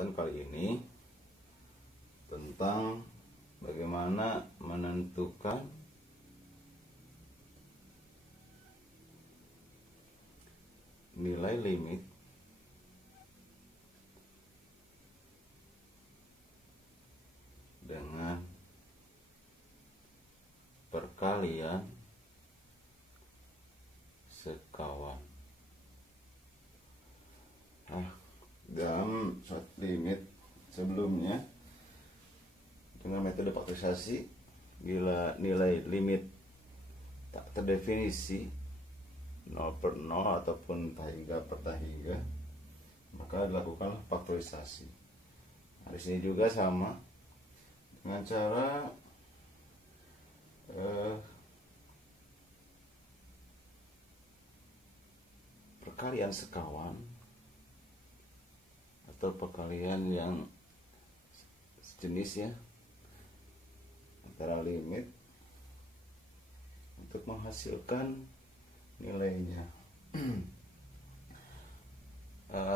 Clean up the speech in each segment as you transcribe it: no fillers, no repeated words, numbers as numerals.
pembahasan kali ini tentang bagaimana menentukan nilai limit dengan perkalian sekawan. Dalam limit sebelumnya dengan metode faktorisasi, bila nilai limit tak terdefinisi 0 per 0 ataupun tahiga per tahiga, maka dilakukan faktorisasi. Di sini juga sama dengan cara perkalian sekawan atau perkalian yang sejenis ya antara limit untuk menghasilkan nilainya.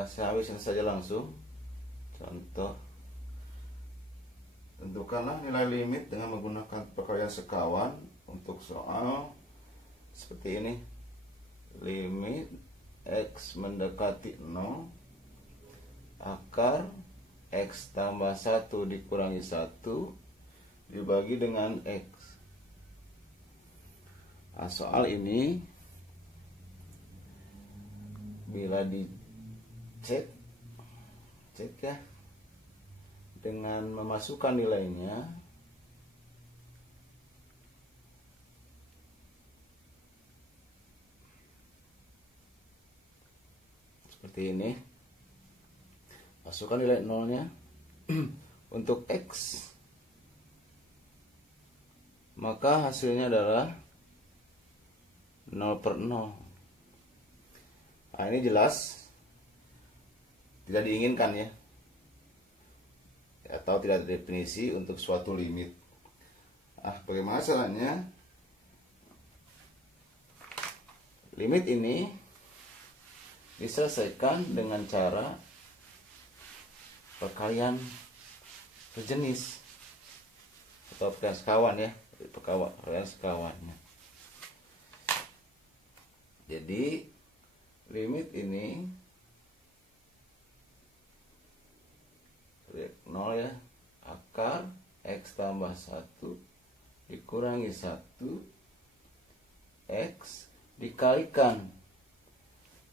Saya habisin saja langsung. Contoh, tentukanlah nilai limit dengan menggunakan perkalian sekawan. Untuk soal seperti ini, limit x mendekati 0 akar x tambah 1 dikurangi 1 dibagi dengan x. Soal ini bila dicek ya dengan memasukkan nilainya, seperti ini. Masukkan nilai nolnya untuk x, maka hasilnya adalah 0 per 0. Nah, ini jelas tidak diinginkan ya, atau tidak terdefinisi untuk suatu limit. Bagaimana caranya? Limit ini diselesaikan dengan cara perkalian sejenis atau perkalian sekawan ya, perkalian sekawannya. Jadi limit ini 0 ya, akar x tambah 1 dikurangi 1 x dikalikan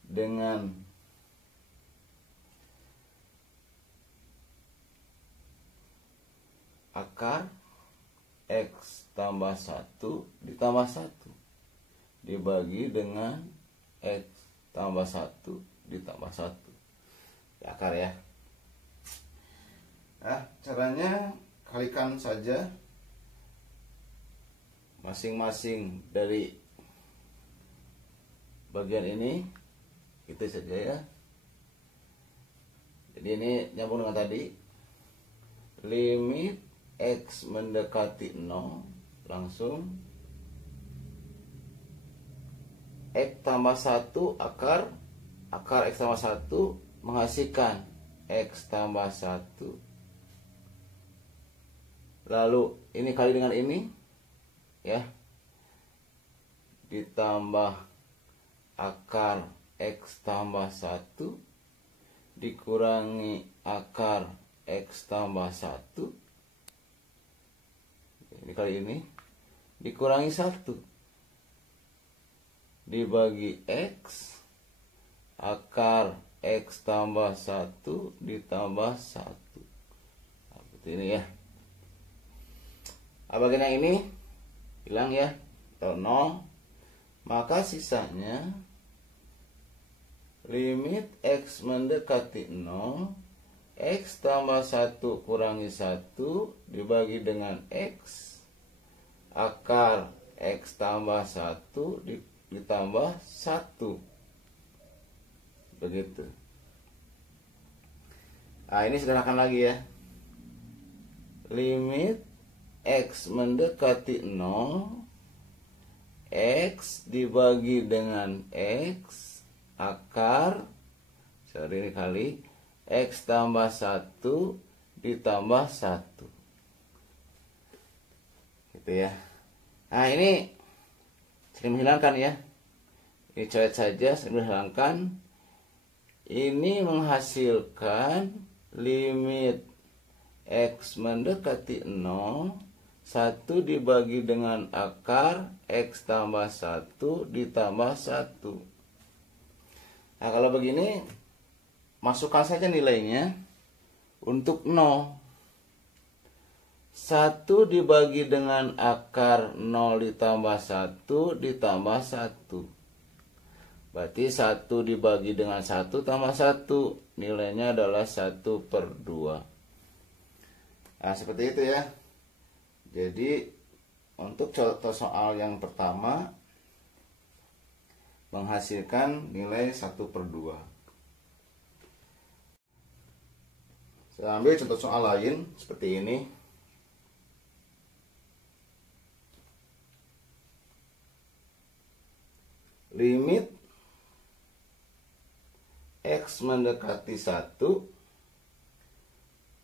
dengan akar x tambah 1 ditambah 1 dibagi dengan x tambah 1 ditambah 1 akar ya. Caranya kalikan saja masing-masing dari bagian ini, itu saja ya. Jadi ini nyambung dengan tadi, limit x mendekati 0, langsung x tambah 1 akar x tambah 1 menghasilkan x tambah 1, lalu ini kali dengan ini ya, ditambah akar x tambah 1 dikurangi akar x tambah 1, ini kali ini dikurangi 1 dibagi x akar x tambah 1 ditambah 1. Seperti ini ya. Bagian yang ini hilang ya, atau 0, maka sisanya limit x mendekati 0, x tambah 1 kurangi 1 dibagi dengan x akar x tambah 1 ditambah 1. Begitu. Ini sederhanakan lagi ya. Limit x mendekati 0, x dibagi dengan x akar, sorry ini kali, X tambah 1 ditambah 1. Gitu ya. Nah ini sering menghilangkan ya. Ini coret saja, sering menghilangkan. Ini menghasilkan limit X mendekati 0, 1 dibagi dengan akar X tambah 1 ditambah 1. Nah kalau begini, masukkan saja nilainya untuk 0. 1 dibagi dengan akar 0 ditambah 1 ditambah 1. Berarti 1 dibagi dengan 1 tambah 1. Nilainya adalah 1/2. Nah seperti itu ya. Jadi untuk contoh soal yang pertama menghasilkan nilai 1/2. Saya ambil contoh soal lain seperti ini. Limit X mendekati 1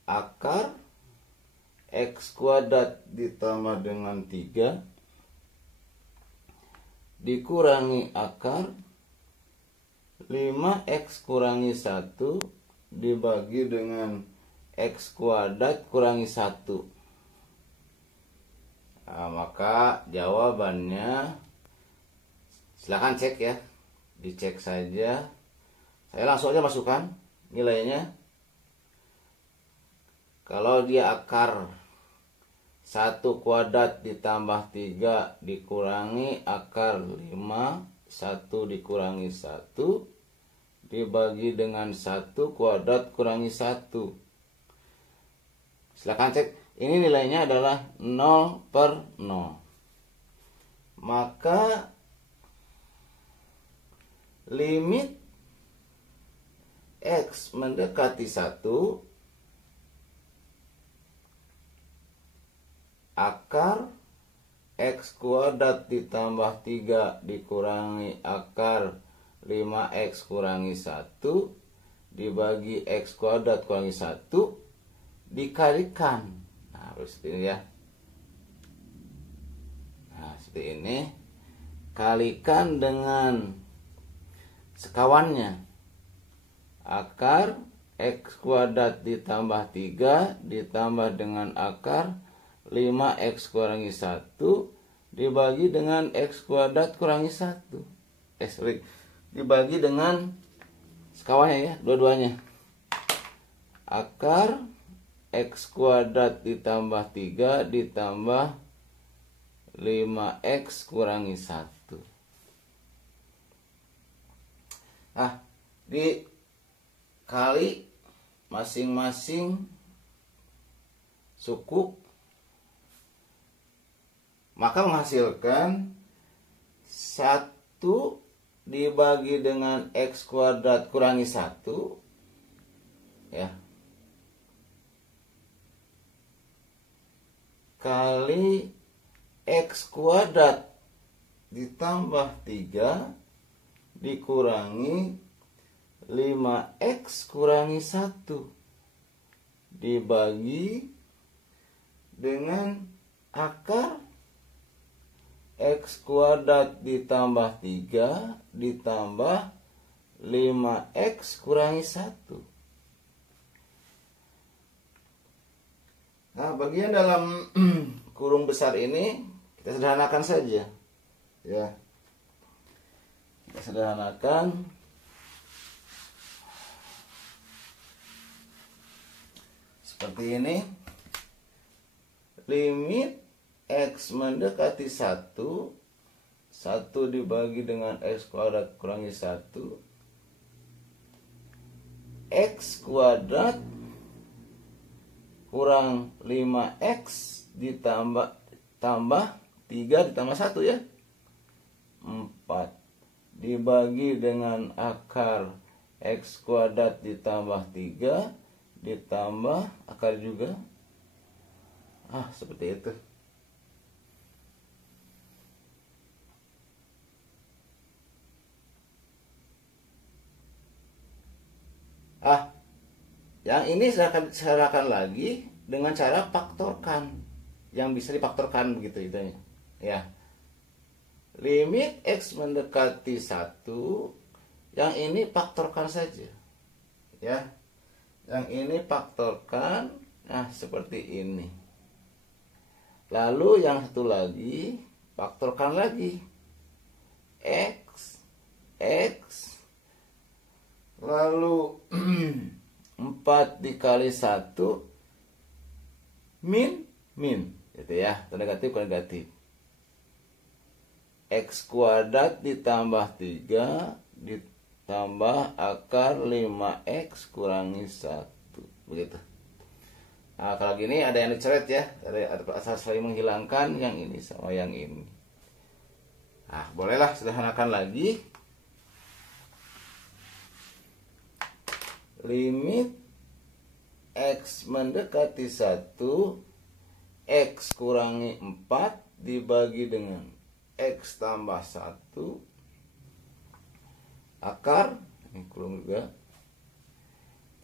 akar X kuadrat ditambah dengan 3 dikurangi akar 5X kurangi 1 dibagi dengan X kuadrat kurangi 1. Nah, maka jawabannya silahkan cek ya, dicek saja. Saya langsung aja masukkan nilainya. Kalau dia akar 1 kuadrat ditambah 3 dikurangi akar 5, 1 dikurangi 1 dibagi dengan 1 kuadrat kurangi 1. Silahkan cek. Ini nilainya adalah 0/0. Maka limit X mendekati 1 akar X kuadrat ditambah 3 dikurangi akar 5X kurangi 1 dibagi X kuadrat kurangi 1 dikalikan. Nah, seperti ini ya. Nah, seperti ini. Kalikan dengan sekawannya. Akar X kuadrat ditambah 3 ditambah dengan akar 5X kurangi 1 dibagi dengan X kuadrat kurangi 1. Dibagi dengan sekawannya ya, dua-duanya. Akar X kuadrat ditambah 3 ditambah 5X kurangi 1. Nah, dikali masing-masing suku, maka menghasilkan 1 dibagi dengan X kuadrat kurangi 1 ya, kali X kuadrat ditambah 3 dikurangi 5X kurangi 1 dibagi dengan akar X kuadrat ditambah 3 ditambah 5X kurangi 1. Nah, bagian dalam kurung besar ini kita sederhanakan saja ya. Kita sederhanakan. Seperti ini. Limit X mendekati 1 dibagi dengan X kuadrat kurangi 1 X kuadrat kurang 5X ditambah 3 ditambah 1 ya, 4 dibagi dengan akar X kuadrat ditambah 3 ditambah akar juga. Seperti itu. Yang ini serahkan lagi dengan cara faktorkan, yang bisa difaktorkan begitu itu ya. Limit X mendekati 1, yang ini faktorkan saja ya. Yang ini faktorkan, nah seperti ini. Lalu yang satu lagi faktorkan lagi, X lalu 4 dikali 1 min gitu ya, negatif ke negatif. X kuadrat ditambah 3 ditambah akar 5x kurangi 1 begitu. Nah kalau gini ada yang dicoret ya, ada asal saling menghilangkan yang ini sama yang ini. Nah bolehlah sederhanakan lagi. Limit X mendekati 1, X kurangi 4 dibagi dengan X tambah 1 akar, ini kurung juga,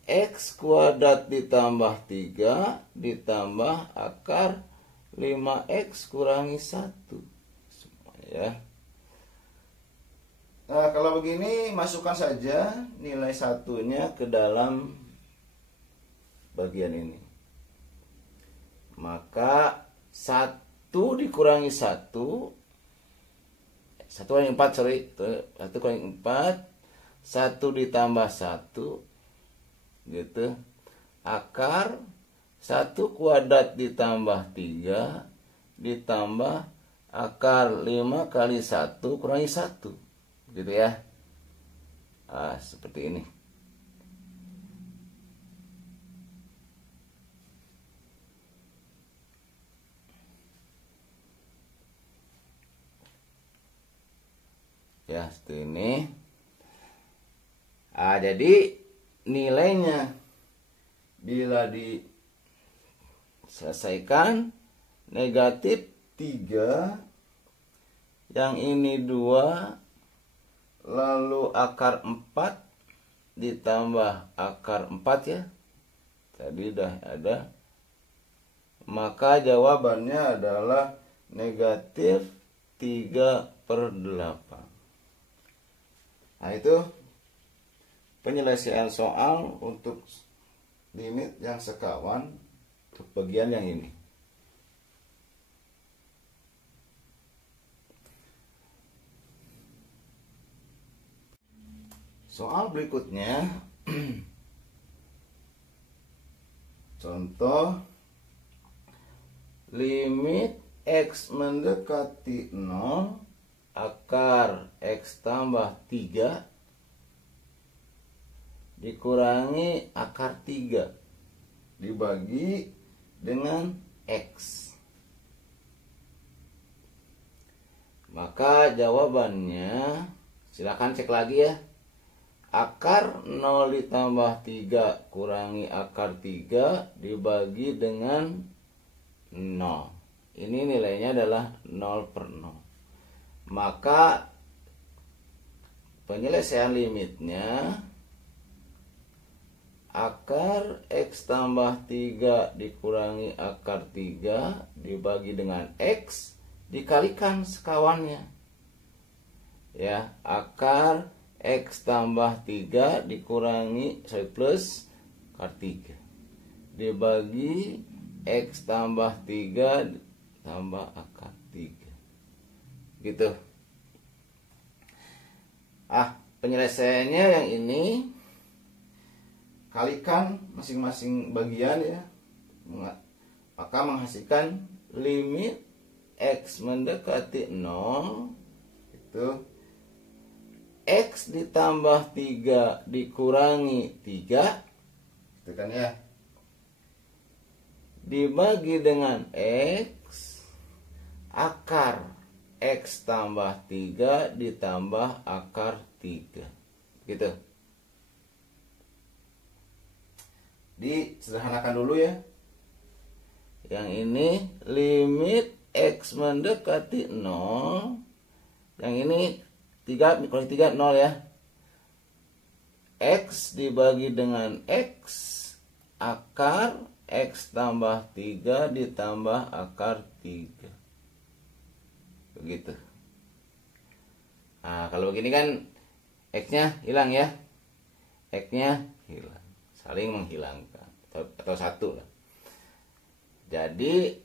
X kuadrat ditambah 3 ditambah akar 5x kurangi 1 semuanya ya. Nah kalau begini masukkan saja nilai satunya ke dalam bagian ini. Maka 1 dikurangi 1 kurangi 4 sorry 1 kurangi 4 1 ditambah 1 gitu, akar 1 kuadrat ditambah 3 ditambah akar 5 kali 1 kurangi 1 gitu ya. Nah, seperti ini. Ya, seperti ini. Nah, jadi nilainya bila diselesaikan negatif 3, yang ini 2, lalu akar 4 ditambah akar 4 ya. Tadi udah ada. Maka jawabannya adalah negatif 3/8. Nah itu penyelesaian soal untuk limit yang sekawan untuk bagian yang ini. Soal berikutnya contoh limit X mendekati 0 akar X tambah 3 dikurangi akar 3 dibagi dengan X. Maka jawabannya silakan cek lagi ya. Akar 0 ditambah 3 kurangi akar 3 dibagi dengan 0. Ini nilainya adalah 0/0. Maka penyelesaian limitnya akar X tambah 3 dikurangi akar 3 dibagi dengan X dikalikan sekawannya. Ya, akar X tambah 3 dikurangi plus akar 3 dibagi X tambah 3 tambah akar 3 gitu. Penyelesaiannya yang ini kalikan masing-masing bagian ya, maka menghasilkan limit X mendekati 0 itu X ditambah 3 dikurangi 3 itu kan ya, dibagi dengan X akar X tambah 3 ditambah akar 3 gitu. Disederhanakan dulu ya. Yang ini limit X mendekati 0, yang ini 3 kurangi 3 0 ya. X dibagi dengan X akar X tambah 3 ditambah akar 3. Begitu. Nah, kalau begini kan X-nya hilang ya. X-nya hilang. Saling menghilangkan. Atau satu lah. Jadi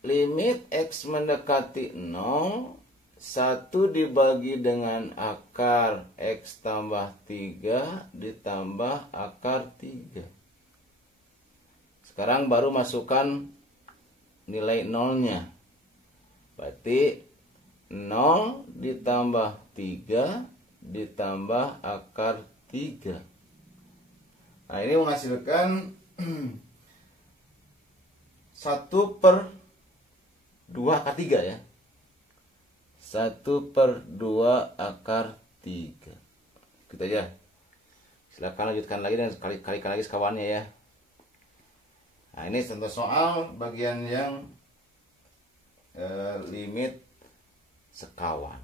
limit X mendekati 0, 1 dibagi dengan akar X tambah 3 ditambah akar 3. Sekarang baru masukkan nilai nolnya. Berarti 0 ditambah 3 ditambah akar 3. Nah, ini menghasilkan 1/2 akar 3 ya. 1/2 akar 3. Gitu aja. Silakan lanjutkan lagi dan kalikan lagi sekawannya ya. Nah, ini contoh soal bagian yang limit sekawan.